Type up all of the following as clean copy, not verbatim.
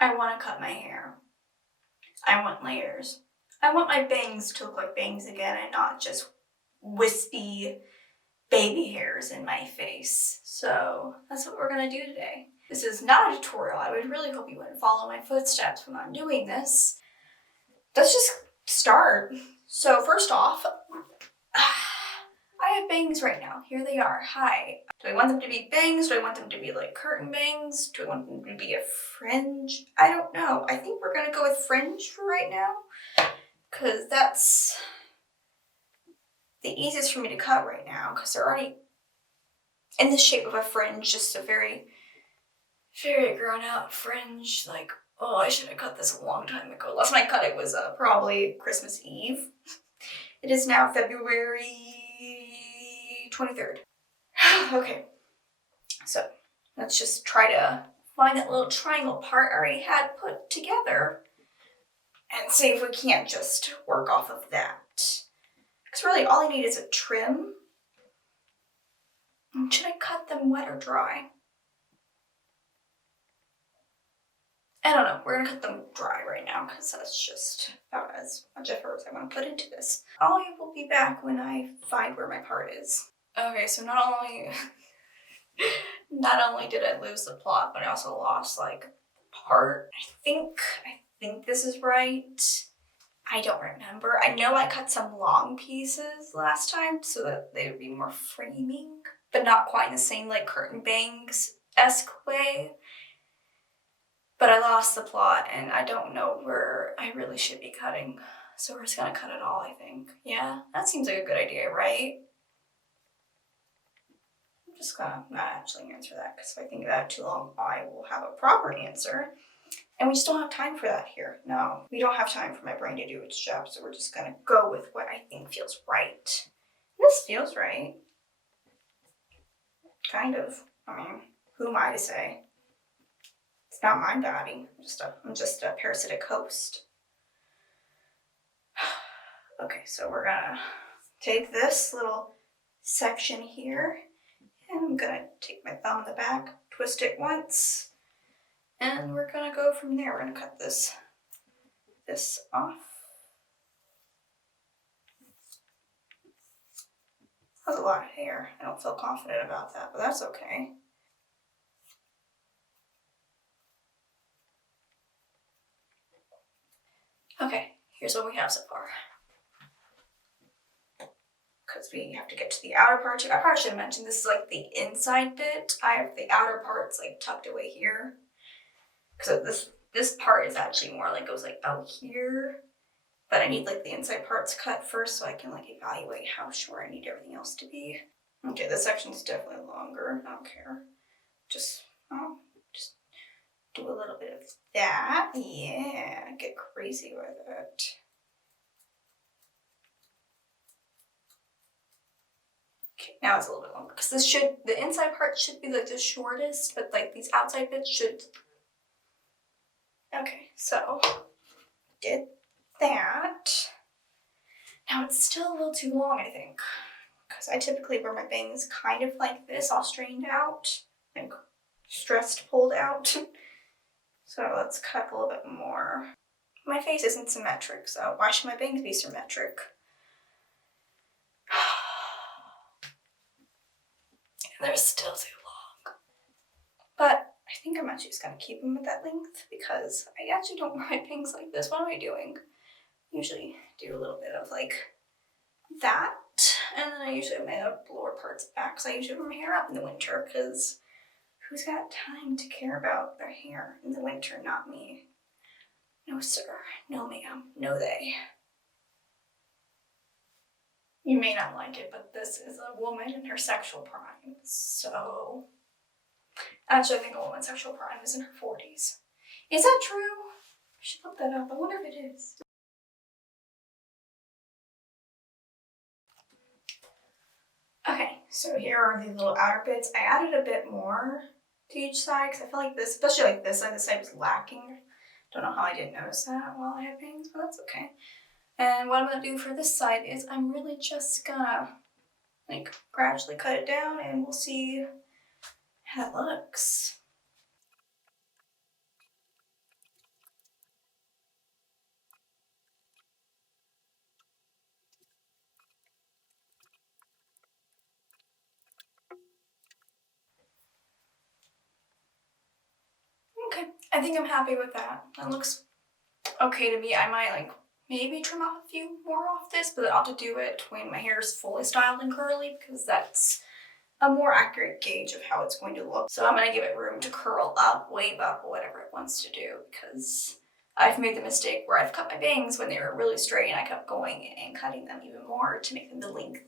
I want to cut my hair. I want layers. I want my bangs to look like bangs again and not just wispy baby hairs in my face. So that's what we're gonna do today. This is not a tutorial. I would really hope you wouldn't follow my footsteps when I'm doing this. Let's just start. So first off, I have bangs right now. Here they are. Hi. Do I want them to be bangs? Do I want them to be like curtain bangs? Do I want them to be a fringe? I don't know. I think we're gonna go with fringe for right now, because that's the easiest for me to cut right now, because they're already in the shape of a fringe, just a very, very grown out fringe. Like, oh, I should have cut this a long time ago. Last time I cut it was probably Christmas Eve. It is now February 23rd. Okay, so let's just try to find that little triangle part I already had put together and see if we can't just work off of that. Because really all I need is a trim. Should I cut them wet or dry? I don't know. We're gonna cut them dry right now because that's just about as much effort as I want to put into this. I will be back when I find where my part is. Okay, so not only did I lose the plot, but I also lost like part. I think this is right. I don't remember. I know I cut some long pieces last time so that they would be more framing, but not quite in the same like curtain bangs-esque way. But I lost the plot and I don't know where I really should be cutting. So we're just gonna cut it all, I think. Yeah, that seems like a good idea, right? I'm just gonna not actually answer that because if I think about it too long, I will have a proper answer. And we just don't have time for that here. No, we don't have time for my brain to do its job, so we're just gonna go with what I think feels right. This feels right. Kind of. I mean, who am I to say? It's not my body. I'm just a parasitic host. Okay, so we're gonna take this little section here, and I'm gonna take my thumb in the back, twist it once, and we're gonna go from there. We're gonna cut this off. That's a lot of hair. I don't feel confident about that, but that's okay. Okay, here's what we have so far. Because we have to get to the outer part too. I probably should have mentioned this is like the inside bit. I have the outer parts like tucked away here. Because this part is actually more like goes like out here. But I need like the inside parts cut first so I can like evaluate how short I need everything else to be. Okay, this section's definitely longer. I don't care. Just do a little bit of that. Yeah, get crazy with it. Okay, now it's a little bit longer because the inside part should be like the shortest, but like these outside bits should. Okay, so did that. Now it's still a little too long, I think, because I typically wear my bangs kind of like this, all straightened out and stressed pulled out. So let's cut a little bit more. My face isn't symmetric, so why should my bangs be symmetric? They're still too long. But I think I'm actually just gonna keep them at that length because I actually don't wear my bangs like this. What am I doing? Usually do a little bit of like that, and then I usually have my lower parts back because I usually wear my hair up in the winter because who's got time to care about their hair in the winter? Not me. No sir, no ma'am, no they. You may not like it, but this is a woman in her sexual prime, so... Actually, I think a woman's sexual prime is in her 40s. Is that true? I should look that up. I wonder if it is. Okay, so here are the little outer bits. I added a bit more to each side because I feel like this, especially like this side was lacking. Don't know how I didn't notice that while I had bangs, but that's okay. And what I'm gonna do for this side is I'm really just gonna like gradually cut it down and we'll see how it looks. I think I'm happy with that. That looks okay to me. I might like maybe trim off a few more off this, but I'll have to do it when my hair is fully styled and curly because that's a more accurate gauge of how it's going to look. So I'm gonna give it room to curl up, wave up, whatever it wants to do, because I've made the mistake where I've cut my bangs when they were really straight and I kept going and cutting them even more to make them the length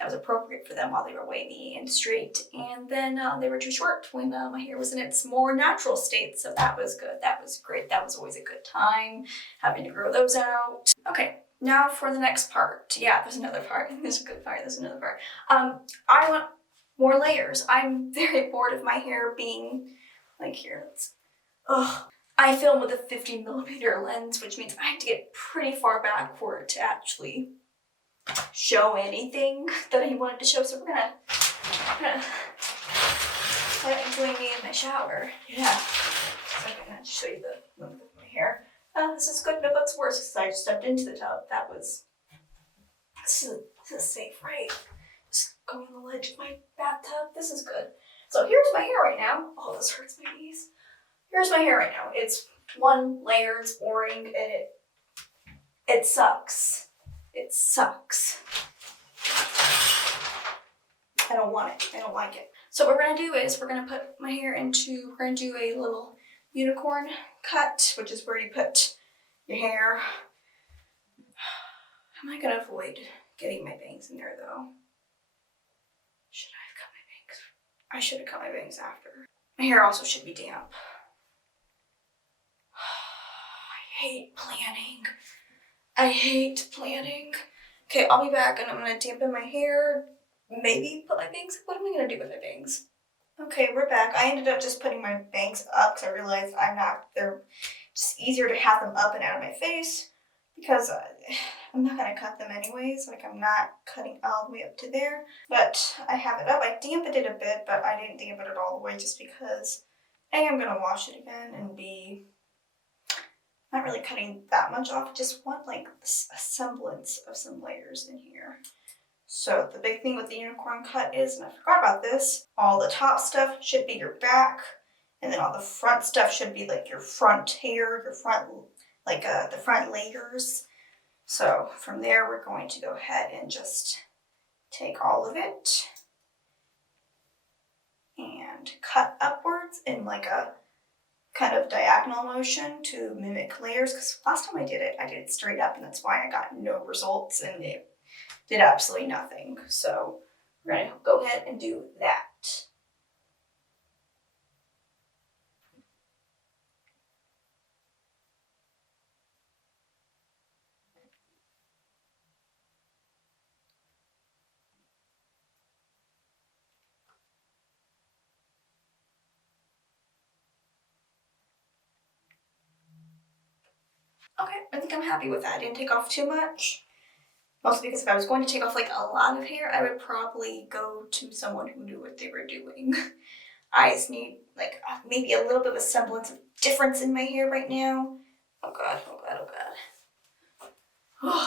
that was appropriate for them while they were wavy and straight. And then they were too short when my hair was in its more natural state. So that was good. That was great. That was always a good time, having to grow those out. Okay, now for the next part. Yeah, there's another part. There's a good part. There's another part. I want more layers. I'm very bored of my hair being like here. I film with a 50mm lens, which means I have to get pretty far back for it to actually show anything that I wanted to show. So we're gonna let it join me in my shower. Yeah. So I'm gonna show you the length of my hair. This is good, but what's worse because I just stepped into the tub. This is safe, right? Just go on the ledge of my bathtub. This is good. So here's my hair right now. Oh, this hurts my knees. Here's my hair right now. It's one layer, it's boring, and it sucks. It sucks. I don't want it. I don't like it. So what we're gonna do is we're gonna put my hair into, we're gonna do a little unicorn cut, which is where you put your hair. How am I gonna avoid getting my bangs in there though? Should I have cut my bangs? I should have cut my bangs after. My hair also should be damp. I hate planning. I hate planning. Okay, I'll be back and I'm gonna dampen my hair. Maybe put my bangs. What am I gonna do with my bangs? Okay, we're back. I ended up just putting my bangs up because I realized they're just easier to have them up and out of my face because I'm not gonna cut them anyways. Like I'm not cutting all the way up to there, but I have it up. I dampened it a bit, but I didn't dampen it all the way just because A, I'm gonna wash it again, and B, not really cutting that much off. I just want like a semblance of some layers in here. So the big thing with the unicorn cut is, and I forgot about this, all the top stuff should be your back, and then all the front stuff should be like your front hair, your front, like the front layers. So from there, we're going to go ahead and just take all of it and cut upwards in like a kind of diagonal motion to mimic layers, because last time I did it straight up, and that's why I got no results and it did absolutely nothing. So we're gonna go ahead and do that. Okay, I think I'm happy with that. I didn't take off too much. Mostly because if I was going to take off like a lot of hair, I would probably go to someone who knew what they were doing. I just need like maybe a little bit of a semblance of difference in my hair right now. Oh God, oh God, oh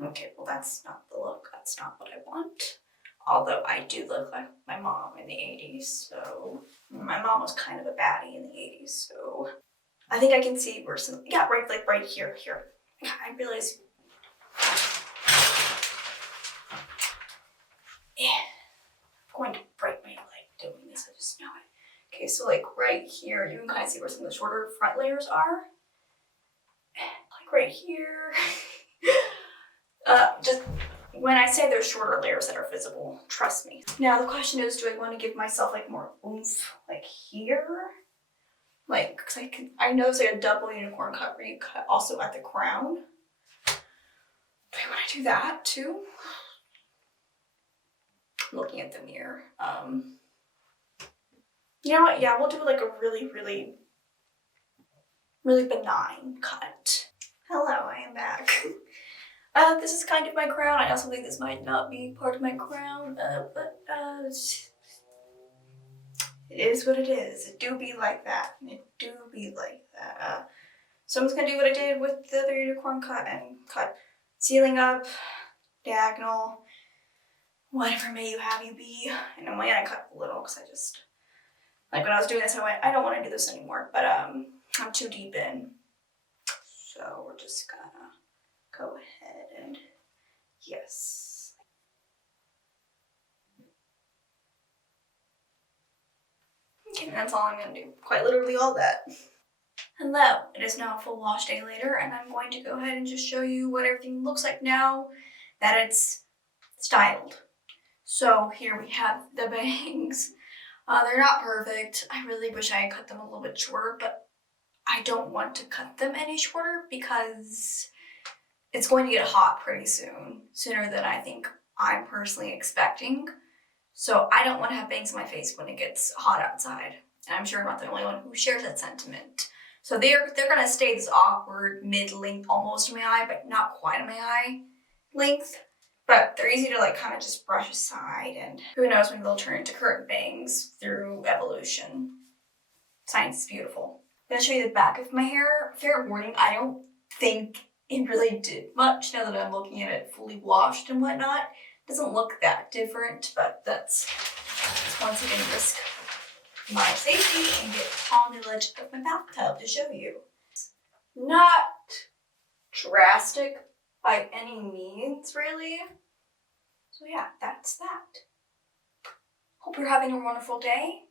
God. Okay, well that's not the look. That's not what I want. Although I do look like my mom in the 80s, so my mom was kind of a baddie in the 80s, so I think I can see where some, yeah, right here. I realize, yeah, I'm going to break my leg doing this, I just know it. Okay, so like right here, you can kind of see where some of the shorter front layers are. Like right here. Just when I say there's shorter layers that are visible, trust me. Now the question is, do I want to give myself like more oomph like here? Like, cause I know it's like a double unicorn cut where you cut also at the crown. Do I want to do that too? I'm looking at the mirror. You know what? Yeah, we'll do like a really benign cut. Hello, I am back. This is kind of my crown. I also think this might not be part of my crown, but it is what it is. It do be like that. It do be like that. So I'm just gonna do what I did with the other unicorn cut and cut ceiling up, diagonal, whatever may you have you be. And I'm gonna cut a little because I just Like when I was doing this, I went, I don't want to do this anymore, but I'm too deep in. So we're just gonna go ahead and, yes. Okay, that's all I'm gonna do. Quite literally all that. Hello, it is now a full wash day later, and I'm going to go ahead and just show you what everything looks like now that it's styled. So here we have the bangs. They're not perfect. I really wish I had cut them a little bit shorter, but I don't want to cut them any shorter because it's going to get hot pretty soon, sooner than I think I'm personally expecting. So I don't want to have bangs on my face when it gets hot outside. And I'm sure I'm not the only one who shares that sentiment. So they're gonna stay this awkward mid-length, almost to my eye, but not quite on my eye length. But they're easy to like kind of just brush aside, and who knows when they'll turn into curtain bangs through evolution. Science is beautiful. I'm gonna show you the back of my hair. Fair warning, I don't think it really did much now that I'm looking at it fully washed and whatnot. It doesn't look that different, but that's once again risk my safety and get on the ledge of my bathtub to show you. Not drastic by any means, really. So yeah, that's that. Hope you're having a wonderful day,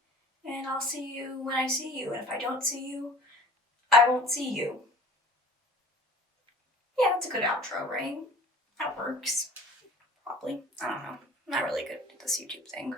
and I'll see you when I see you. And if I don't see you, I won't see you. Yeah, that's a good outro, right? That works. Probably. I don't know. I'm not really good at this YouTube thing.